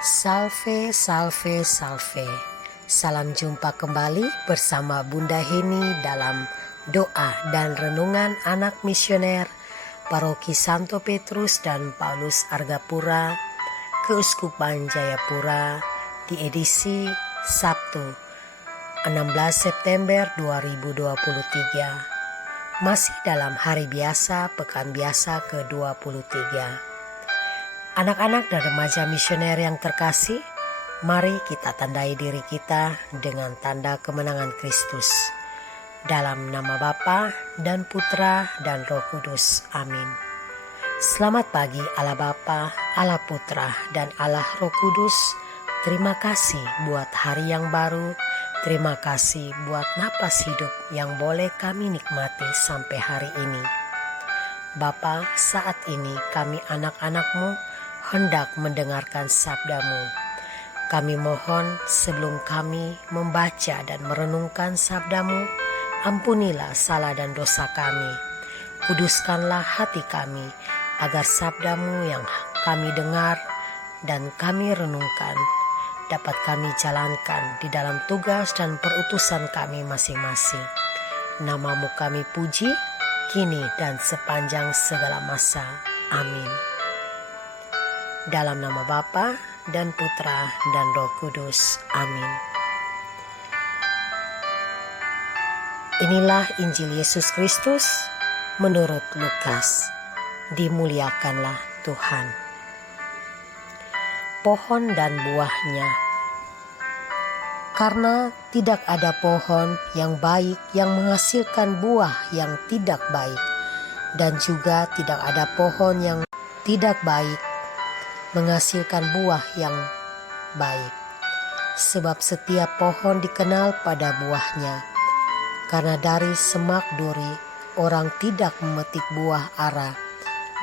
Salve, salve, salve. Salam jumpa kembali bersama Bunda Heni dalam doa dan renungan anak misioner Paroki Santo Petrus dan Paulus Argapura, Keuskupan Jayapura di edisi Sabtu 16 September 2023. Masih dalam hari biasa, pekan biasa ke-23. Anak-anak dan remaja misioner yang terkasih, mari kita tandai diri kita dengan tanda kemenangan Kristus. Dalam nama Bapa dan Putra dan Roh Kudus. Amin. Selamat pagi Allah Bapa, Allah Putra dan Allah Roh Kudus. Terima kasih buat hari yang baru. Terima kasih buat napas hidup yang boleh kami nikmati sampai hari ini. Bapa, saat ini kami anak-anak-Mu hendak mendengarkan sabda-Mu. Kami mohon sebelum kami membaca dan merenungkan sabda-Mu, ampunilah salah dan dosa kami. Kuduskanlah hati kami, agar sabda-Mu yang kami dengar dan kami renungkan dapat kami jalankan di dalam tugas dan perutusan kami masing-masing. Nama-Mu kami puji, kini dan sepanjang segala masa. Amin. Dalam nama Bapa dan Putra dan Roh Kudus. Amin. Inilah Injil Yesus Kristus menurut Lukas. Dimuliakanlah Tuhan. Pohon dan buahnya. Karena tidak ada pohon yang baik yang menghasilkan buah yang tidak baik, dan juga tidak ada pohon yang tidak baik menghasilkan buah yang baik. Sebab setiap pohon dikenal pada buahnya. Karena dari semak duri orang tidak memetik buah ara,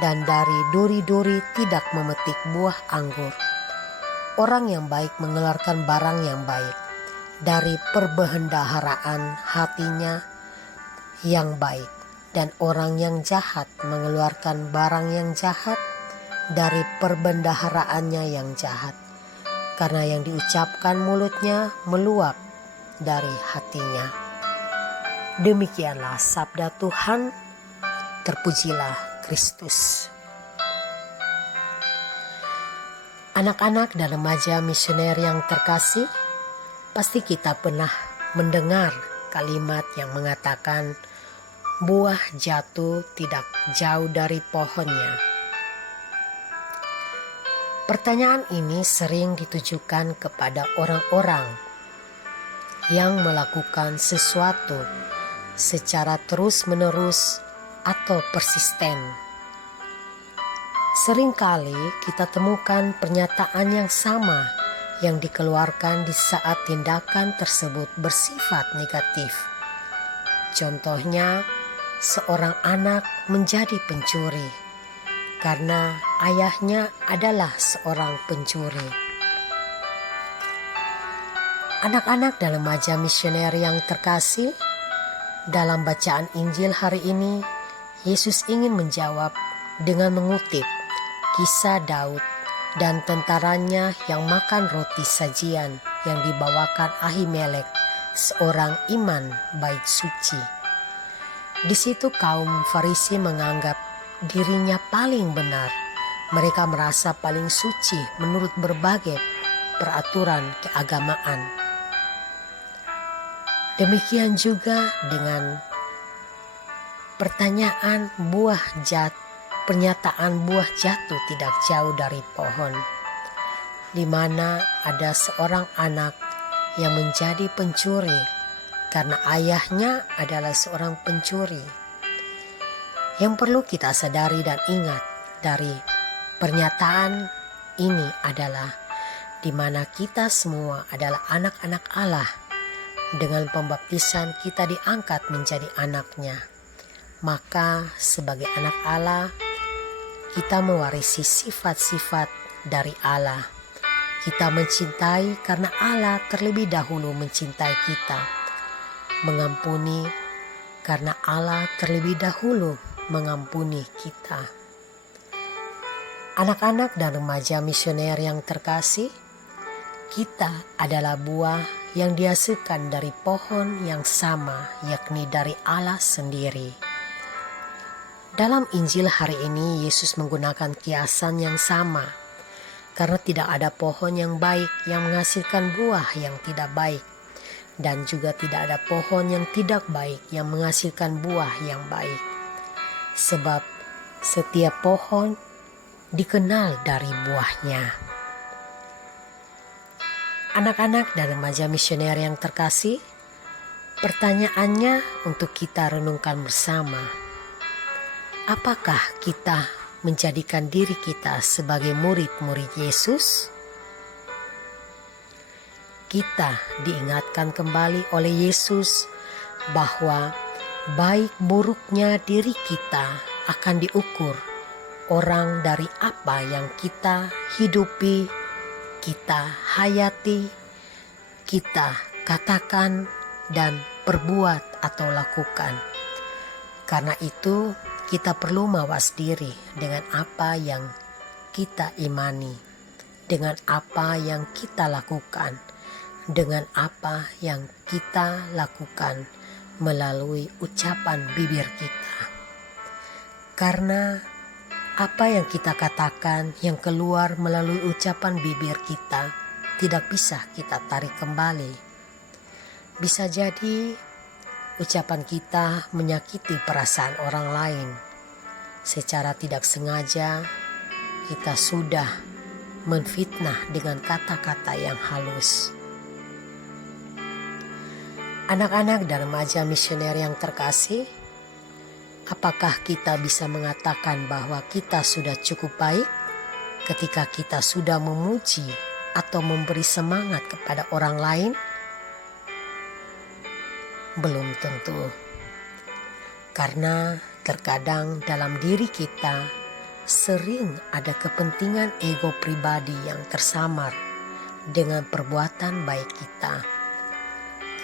dan dari duri-duri tidak memetik buah anggur. Orang yang baik mengeluarkan barang yang baik dari perbendaharaan hatinya yang baik, dan orang yang jahat mengeluarkan barang yang jahat dari perbendaharaannya yang jahat, karena yang diucapkan mulutnya meluap dari hatinya. Demikianlah sabda Tuhan. Terpujilah Kristus. Anak-anak dan remaja misioner yang terkasih, pasti kita pernah mendengar kalimat yang mengatakan buah jatuh tidak jauh dari pohonnya. Pertanyaan ini sering ditujukan kepada orang-orang yang melakukan sesuatu secara terus-menerus atau persisten. Seringkali kita temukan pernyataan yang sama yang dikeluarkan di saat tindakan tersebut bersifat negatif. Contohnya, seorang anak menjadi pencuri karena ayahnya adalah seorang pencuri. Anak-anak dan remaja misioner yang terkasih, dalam bacaan Injil hari ini, Yesus ingin menjawab dengan mengutip kisah Daud dan tentaranya yang makan roti sajian yang dibawakan Ahimelek, seorang imam bait suci. Di situ kaum Farisi menganggap dirinya paling benar. Mereka merasa paling suci menurut berbagai peraturan keagamaan. Demikian juga dengan pernyataan buah jatuh tidak jauh dari pohon, di mana ada seorang anak yang menjadi pencuri karena ayahnya adalah seorang pencuri. Yang perlu kita sadari dan ingat dari pernyataan ini adalah di mana kita semua adalah anak-anak Allah. Dengan pembaptisan kita diangkat menjadi anaknya. Maka sebagai anak Allah, kita mewarisi sifat-sifat dari Allah. Kita mencintai karena Allah terlebih dahulu mencintai kita. Mengampuni karena Allah terlebih dahulu mengampuni kita. Anak-anak dan remaja misioner yang terkasih, Kita adalah buah yang dihasilkan dari pohon yang sama, yakni dari Allah sendiri. Dalam Injil hari ini, Yesus menggunakan kiasan yang sama, karena tidak ada pohon yang baik yang menghasilkan buah yang tidak baik, dan juga tidak ada pohon yang tidak baik yang menghasilkan buah yang baik. Sebab setiap pohon dikenal dari buahnya. Anak-anak dan remaja misioner yang terkasih, pertanyaannya untuk kita renungkan bersama. Apakah kita menjadikan diri kita sebagai murid-murid Yesus? Kita diingatkan kembali oleh Yesus bahwa baik buruknya diri kita akan diukur orang dari apa yang kita hidupi, kita hayati, kita katakan dan perbuat atau lakukan. Karena itu kita perlu mawas diri dengan apa yang kita imani, dengan apa yang kita lakukan, dengan apa yang kita lakukan melalui ucapan bibir kita. Karena apa yang kita katakan yang keluar melalui ucapan bibir kita tidak bisa kita tarik kembali. Bisa jadi ucapan kita menyakiti perasaan orang lain. Secara tidak sengaja kita sudah menfitnah dengan kata-kata yang halus. Anak-anak dan remaja misioner yang terkasih, apakah kita bisa mengatakan bahwa kita sudah cukup baik ketika kita sudah memuji atau memberi semangat kepada orang lain? Belum tentu, karena terkadang dalam diri kita sering ada kepentingan ego pribadi yang tersamar dengan perbuatan baik kita.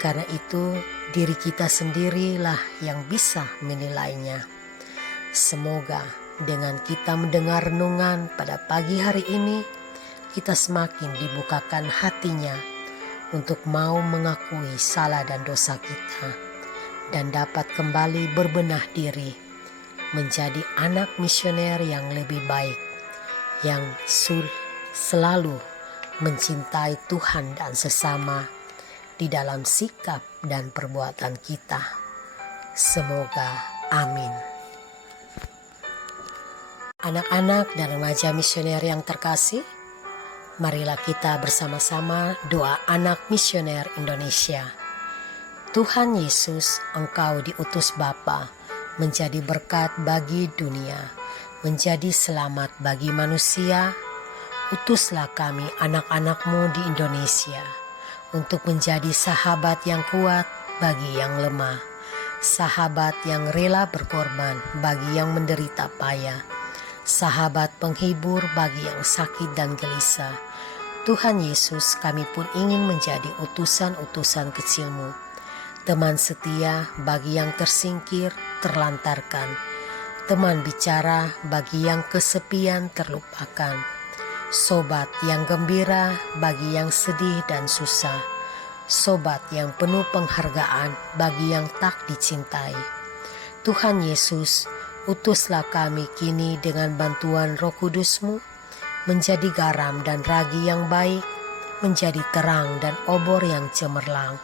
Karena itu diri kita sendirilah yang bisa menilainya. Semoga dengan kita mendengar renungan pada pagi hari ini, kita semakin dibukakan hatinya untuk mau mengakui salah dan dosa kita dan dapat kembali berbenah diri menjadi anak misioner yang lebih baik, yang selalu mencintai Tuhan dan sesama di dalam sikap dan perbuatan kita. Semoga amin. Anak-anak dan remaja misioner yang terkasih, marilah kita bersama-sama doa anak misioner Indonesia. Tuhan Yesus, Engkau diutus Bapa menjadi berkat bagi dunia, menjadi selamat bagi manusia. Utuslah kami anak-anak-Mu di Indonesia untuk menjadi sahabat yang kuat bagi yang lemah, sahabat yang rela berkorban bagi yang menderita payah, sahabat penghibur bagi yang sakit dan gelisah. Tuhan Yesus, kami pun ingin menjadi utusan-utusan kecil-Mu, teman setia bagi yang tersingkir, terlantarkan, teman bicara bagi yang kesepian, terlupakan, sobat yang gembira bagi yang sedih dan susah, sobat yang penuh penghargaan bagi yang tak dicintai. Tuhan Yesus, utuslah kami kini dengan bantuan Roh Kudus-Mu menjadi garam dan ragi yang baik, menjadi terang dan obor yang cemerlang,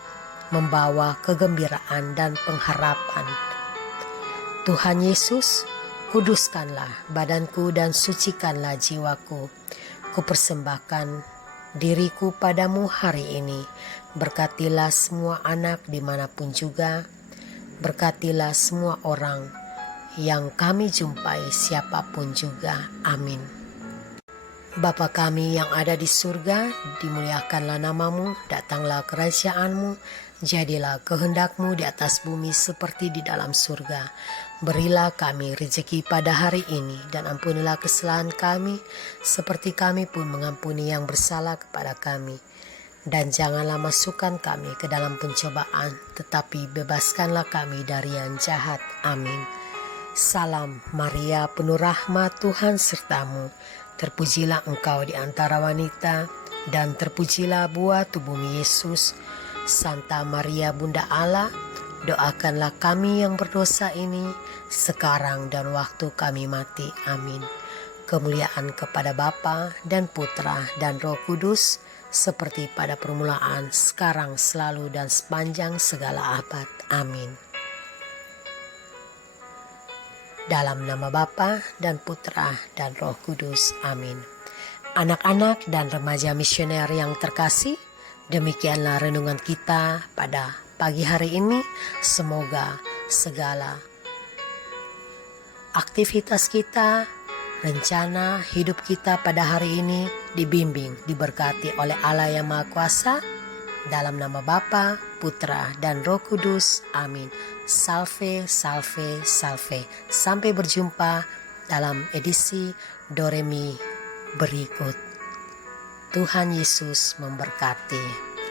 membawa kegembiraan dan pengharapan. Tuhan Yesus, kuduskanlah badanku dan sucikanlah jiwaku. Kupersembahkan diriku padamu hari ini. Berkatilah semua anak dimanapun juga. Berkatilah semua orang yang kami jumpai siapapun juga. Amin. Bapa kami yang ada di surga, dimuliakanlah namamu, datanglah kerajaan-Mu, jadilah kehendak-Mu di atas bumi seperti di dalam surga. Berilah kami rezeki pada hari ini, dan ampunilah kesalahan kami, seperti kami pun mengampuni yang bersalah kepada kami. Dan janganlah masukkan kami ke dalam pencobaan, tetapi bebaskanlah kami dari yang jahat. Amin. Salam Maria, penuh rahmat, Tuhan sertamu. Terpujilah engkau di antara wanita, dan terpujilah buah tubuhmu Yesus. Santa Maria Bunda Allah, doakanlah kami yang berdosa ini sekarang dan waktu kami mati. Amin. Kemuliaan kepada Bapa dan Putra dan Roh Kudus, seperti pada permulaan, sekarang, selalu, dan sepanjang segala abad. Amin. Dalam nama Bapa dan Putra dan Roh Kudus. Amin. Anak-anak dan remaja misioner yang terkasih, demikianlah renungan kita pada pagi hari ini. Semoga segala aktivitas kita, rencana hidup kita pada hari ini dibimbing, diberkati oleh Allah yang Maha Kuasa. Dalam nama Bapa, Putra, dan Roh Kudus. Amin. Salve, salve, salve. Sampai berjumpa dalam edisi Doremi berikut. Tuhan Yesus memberkati.